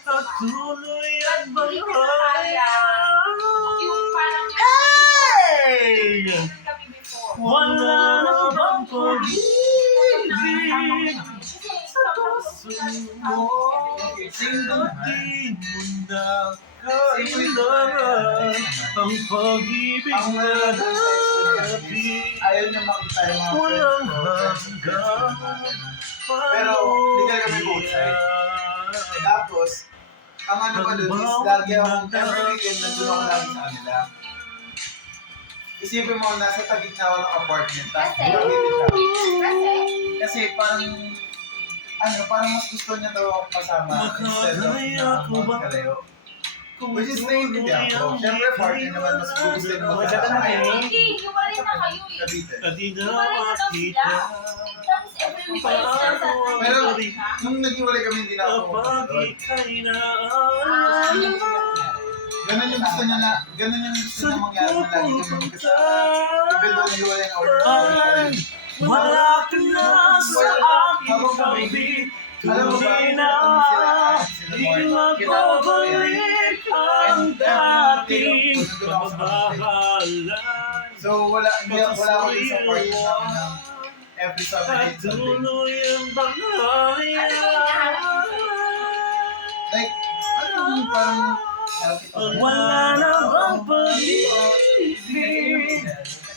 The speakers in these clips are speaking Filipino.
Patuloy at Hindi ko na kaya. bahaya. Yung parang Hey! kami before. Wala na bang pag-ibig Sa puso mo? Sagutin mo na kailangan ang pag-ibig na dati. Ayaw niya makita yung mga Walang friends hanggang Pero, legal kami both side. Tapos, ang ano pa dun is, lagi akong, every weekend, nandun ako lagi sa kanila. Isipin mo, nasa tagit na ako ng apartment, tapos Kasi? nakabili siya. Kasi, Kasi parang mas gusto niya daw ako kasama instead of Makakaya ko ba? magkalayo. Which is naiintindihan ko. Siyempre, partner naman, mas gusto niya magkasama. hindi, hiwalay na kayo eh. Cavite. Di na Hiwalay na daw makita. sila. Tapos every week kayo sila sa Pero, nung nag-iwalay kami, hindi na ako Kapag pumunta ika'y Ah, naalala. Ganun yung gusto niya na, ganun yung gusto niya mangyari na lagi kami magkasama. Even though nag-iwalay na Ay, wala ka na sa aking tabi. Tunay na di magbabalik ang dating pagmamahalan. So, hindi ako din sa part na every Saturday, Sunday. Patuloy ang bahaya. Like, ano yung parang Wala na bang pag-ibig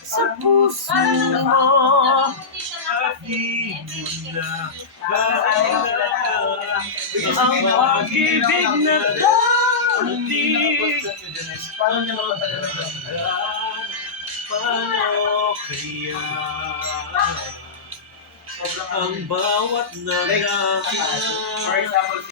sa puso mo? At di mo na kailangan ang pag-ibig na dati. Paano niya mapatagal Paano kaya Sobrang ang bawat like, for nagkakita? example,